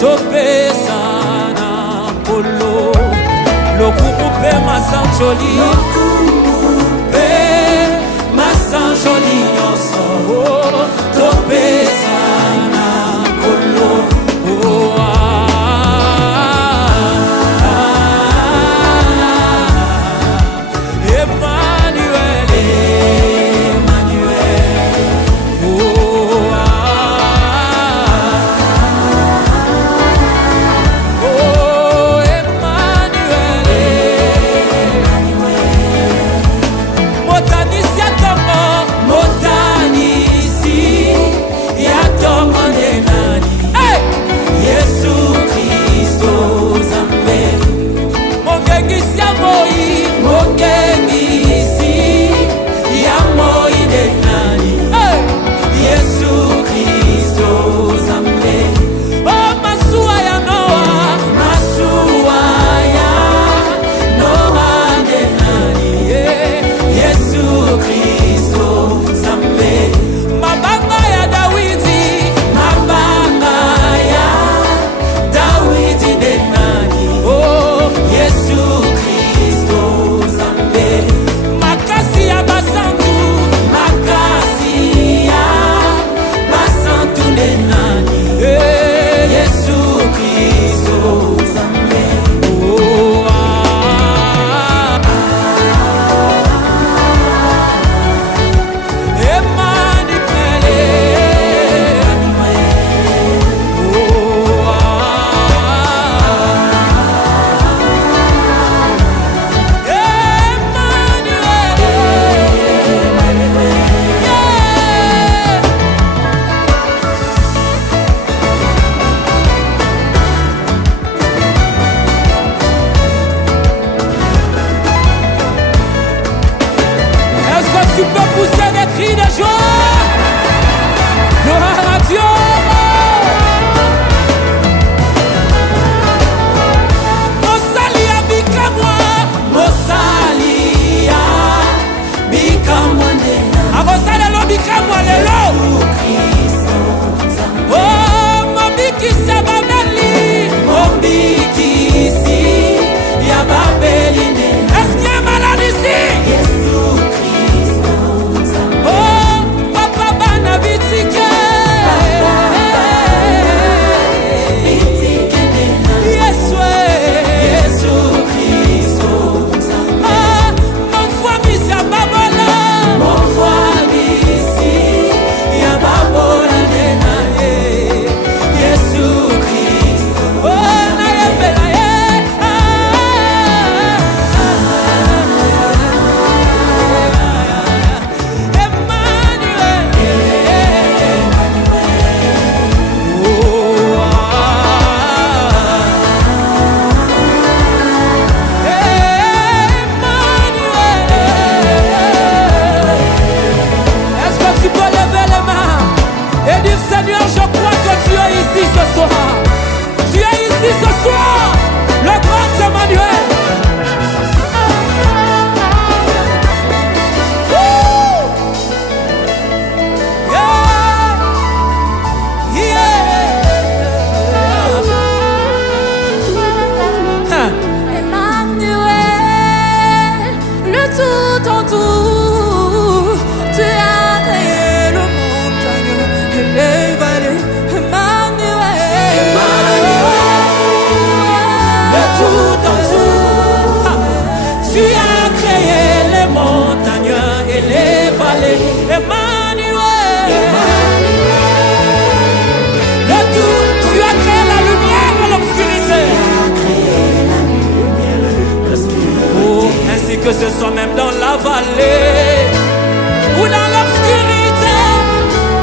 topesa na polo lokumu masanjoli masanjoli nyonso topesa na polo Que ce soit même dans la vallée ou dans l'obscurité,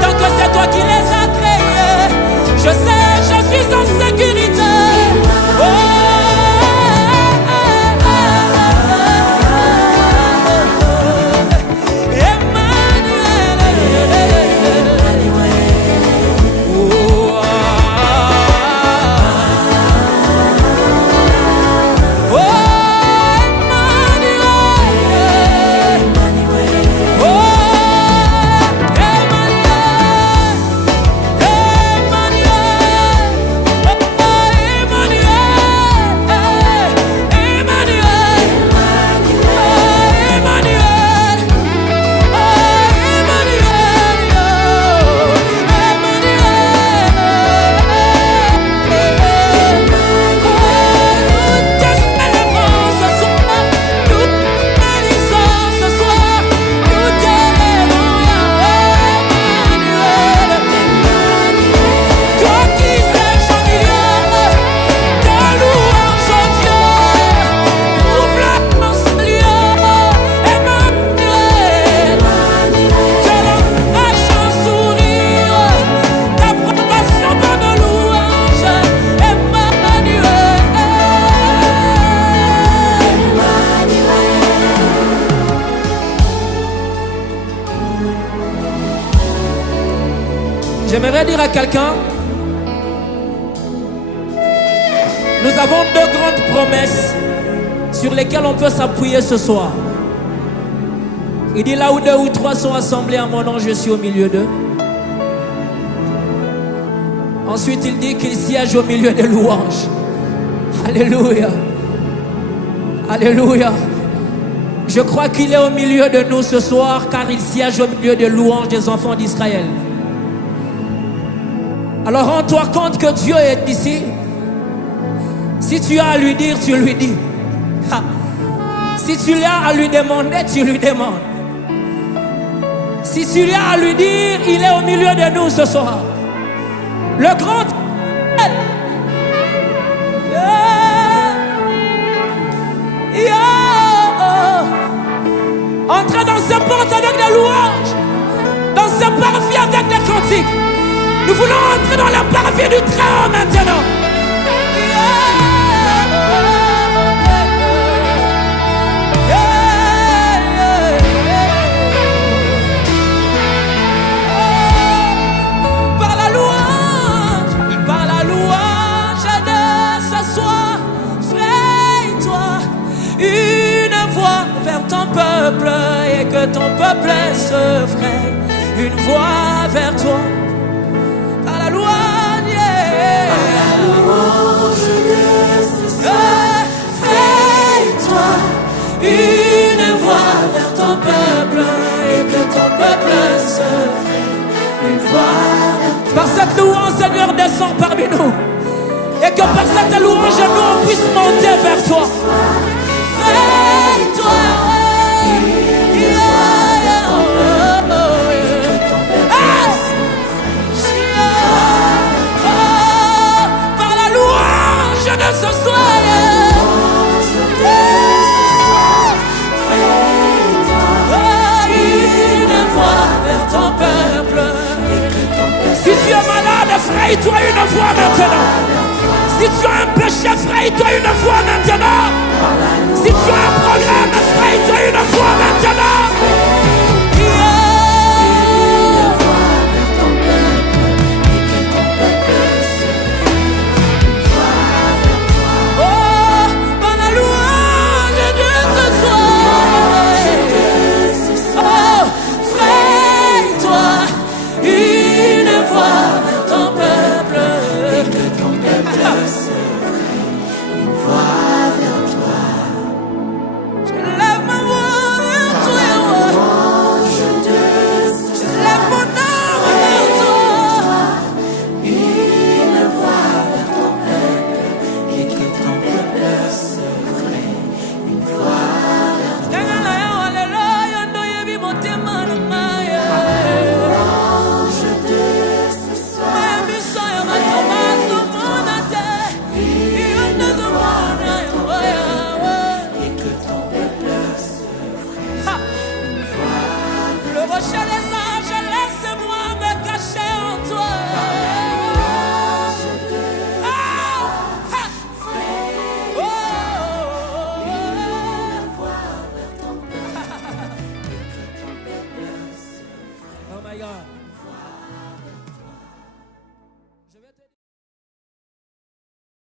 tant que c'est toi qui les as créés, je sais, je suis en sécurité. Oh, J'aimerais dire à quelqu'un, nous avons deux grandes promesses sur lesquelles on peut s'appuyer ce soir. Il dit là où deux ou trois sont assemblés à mon nom, je suis au milieu d'eux. Ensuite, il dit qu'il siège au milieu des louanges. Alléluia. Alléluia. Je crois qu'il est au milieu de nous ce soir car il siège au milieu des louanges des enfants d'Israël. Alors rends-toi compte que Dieu est ici. Si tu as à lui dire, tu lui dis. Si tu as à lui demander, tu lui demandes. Si tu as à lui dire, il est au milieu de nous ce soir. Le grand... Entrez dans ce porte avec des louanges, dans ce parvis avec des cantiques. Nous voulons entrer dans la parvis du Très-Haut maintenant. Par la louange de ce soir, fraye-toi une voix vers ton peuple et que ton peuple se fraye. Une voix vers toi. Par la louange, yeah. Par la louange de ce soir, fraye-toi une voix vers ton peuple et que ton peuple se fraye. Une voix vers toi. Par cette louange, Seigneur, descend parmi nous. Et que par cette louange, nous on puisse monter vers toi. Fraye-toi. Par la louange de ce soir, une voix vers ton peuple. Si tu es malade, fraye-toi une voix maintenant. Si tu as un péché, fraye-toi une voix maintenant. Si tu as un problème, fraye-toi une voix maintenant.